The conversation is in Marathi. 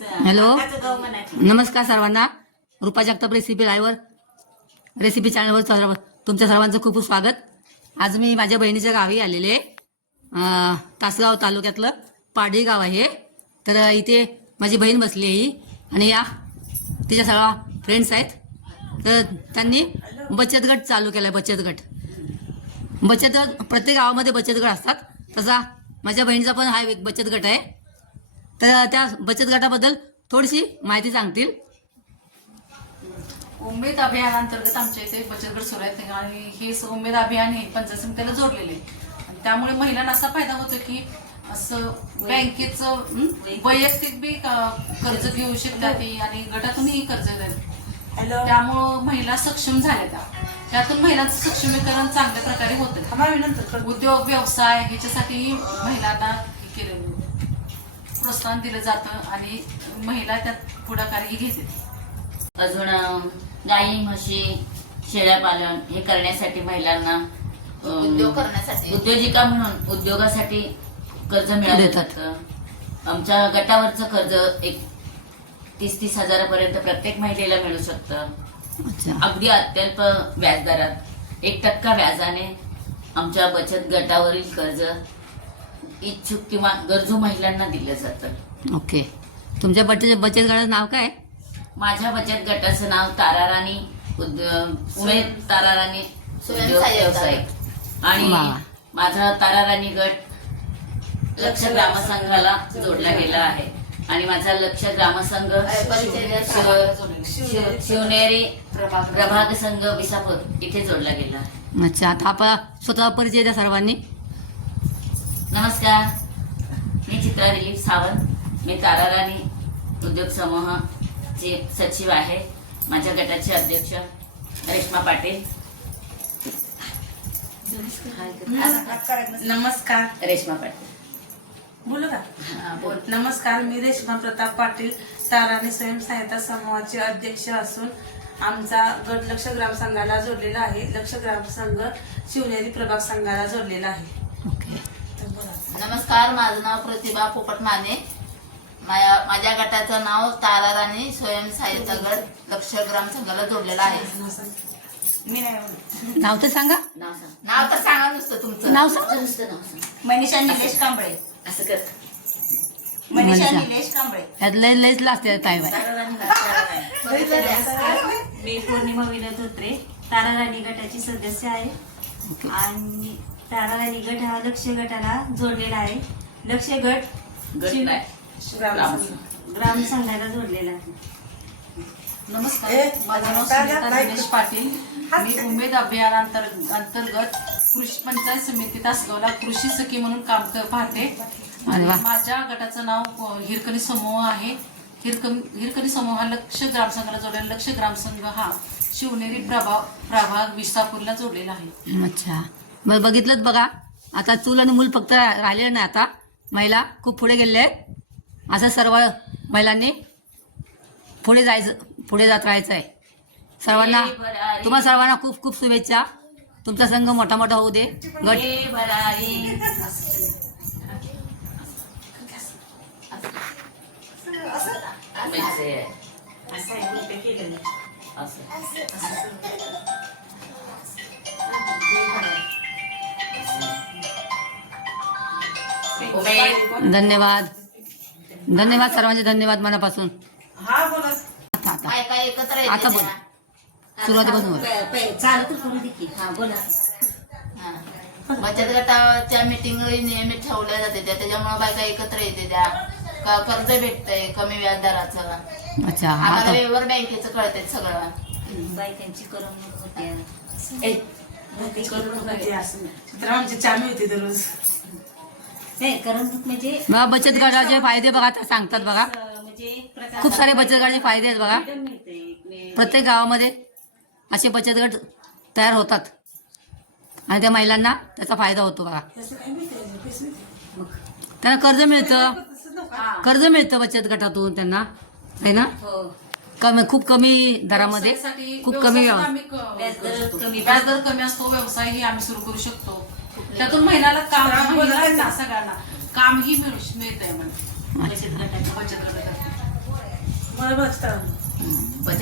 हॅलो, नमस्कार सर्वांना. रुपा जगताप रेसिपी लाईव्हवर रेसिपी चॅनलवर तुमच्या सर्वांचं खूप खूप स्वागत. आज मी माझ्या बहिणीच्या गावी आलेले, तासगाव तालुक्यातलं पाडी गाव आहे. तर इथे माझी बहीण बसली आहे आणि या तिच्या सर्व फ्रेंड्स आहेत. तर त्यांनी बचत गट चालू केला आहे. बचत गट प्रत्येक गावामध्ये बचत गट असतात, तसा माझ्या बहिणीचा पण हा एक बचत गट आहे. तर त्या बचत गटाबद्दल थोडीशी माहिती सांगतील. उमेद अभियानांतर्गत आमच्या इथे बचत गट सुरू आहेत आणि हे उमेद अभियान हे पंचायत समितीला जोडलेले आहे. त्यामुळे महिलांना असा फायदा होतो की असं बँकेचं वैयक्तिक बी कर्ज घेऊ शकतात आणि गटातूनही कर्ज देतात. त्यामुळं महिला सक्षम झाल्या. त्यातून महिलांचं सक्षमीकरण चांगल्या प्रकारे होतं. उद्योग व्यवसाय ह्याच्यासाठी महिलांना प्रोत्साहन दिलं जातं आणि महिला त्यात पुढाकारही घेते. अजून गाई म्हशी शेळ्या पालन हे करण्यासाठी महिलांना उद्योग करण्यासाठी उद्योजिका म्हणून उद्योगासाठी कर्ज मिळालं जातं. आमच्या गटावरचं कर्ज एक 30-30 हजारापर्यंत प्रत्येक महिलेला मिळू शकतं. अगदी अत्यल्प व्याजदरात 1% व्याजाने आमच्या बचत गटावरील कर्ज इच्छुक किंवा गरजू महिलांना दिलं जातं. ओके, तुमच्या बचत गटाचं नाव काय? माझ्या बचत गटाचं नाव ताराराणी उमेद ताराराणी व्यवसायिक आणि माझा ताराराणी गट लक्ष ग्रामसंघाला जोडला गेला आहे आणि माझा लक्ष ग्रामसंघ शिवनेरी प्रभाग संघ विसापूर इथे जोडला गेला आहे. अच्छा, आता आपला स्वतः परिचय द्या सर्वांनी. नमस्कार, मी चित्रा दिलीप सावंत. मी ताराराणी उद्योग समूहाचे सचिव आहे. माझ्या गटाचे अध्यक्ष रेश्मा पाटील. नमस्कार. रेश्मा पाटील बोलू का? नमस्कार, मी रेश्मा प्रताप पाटील, ताराणी स्वयंसहायता समूहाचे अध्यक्ष असून आमचा गट लक्ष ग्राम संघाला जोडलेला आहे. लक्ष ग्राम संघ शिवनेरी प्रभाग संघाला जोडलेला आहे. नमस्कार, माझं नाव प्रतिभा पोपट माने. माझ्या गटाचं नाव ताराराणी स्वयंसहायता गट लक्ष ग्राम संघाला जोडलेला आहे. मी नाही नाव तर सांगा. नाव तर सांगा नुसतं तुमचं. नाव सांगा. मनीषा निलेश कांबळे. असं करत मनीषा निलेश कांबळे. यात लयच लागते टाईम आहे. मी पौर्णिमा विनोद धोत्रे, ताराराणी गटाची सदस्य आहे आणि ताराराणी गट हा लक्ष गटाला जोडलेला आहे. लक्ष गट ग्राम संघाला जोडलेला आहे. नमस्कार, माझं नाव सुनीता दिनेश पाटील. मी उमेद अभियानांतर्गत कृषी पंचायत समिती तासगावला कृषी सखी म्हणून काम पाहते आणि माझ्या गटाचं नाव हिरकणी समूह आहे. हिरकणी समूह हा लक्ष ग्रामसंघाला जोडलेला. लक्ष ग्रामसंघ हा शिवनेरी प्रभाग विसापूरला जोडलेला आहे. अच्छा, मग बघितलंच बघा. आता चूल आणि मूल फक्त राहिलेले नाही, आता महिला खूप पुढे गेलेले आहेत. असं सर्व महिलांनी पुढे जात राहायचं आहे. सर्वांना, तुम्हा सर्वांना खूप खूप शुभेच्छा. तुमचा संघ मोठा मोठा होऊ दे. गट धन्यवाद. धन्यवाद सर्वांचे, धन्यवाद मनापासून. हा बोला. आता काय काय एकत्र आता बोल, सुरुवातीपासून बोल. बचत गटाच्या मीटिंग नियमित ठेवल्या जाते त्याच्यामुळे बायका एकत्र येते. त्या कर्ज भेटतंय कमी व्याजदराचं. अच्छा, आम्हाला वेळेवर बँकेचं कळतंय सगळं. बायकांची करमणूक होते. आमची चामी होती दररोज. करमणूक म्हणजे बचत गटाचे फायदे बघा, आता सांगतात बघा. म्हणजे खूप सारे बचत गटाचे फायदे आहेत बघा. प्रत्येक गावामध्ये असे बचत गट तयार होतात आणि त्या महिलांना त्याचा फायदा होतो बघा. त्यांना कर्ज मिळतं बचत गटातून त्यांना, आहे ना. खूप कमी दरामध्ये, खूप कमी व्याजदर कमी असतो. व्यवसायही आम्ही सुरू करू शकतो. त्यातून महिलाला सगळ्यांना कामही मिळत आहे. बचत गटाच्या मला बसता बचत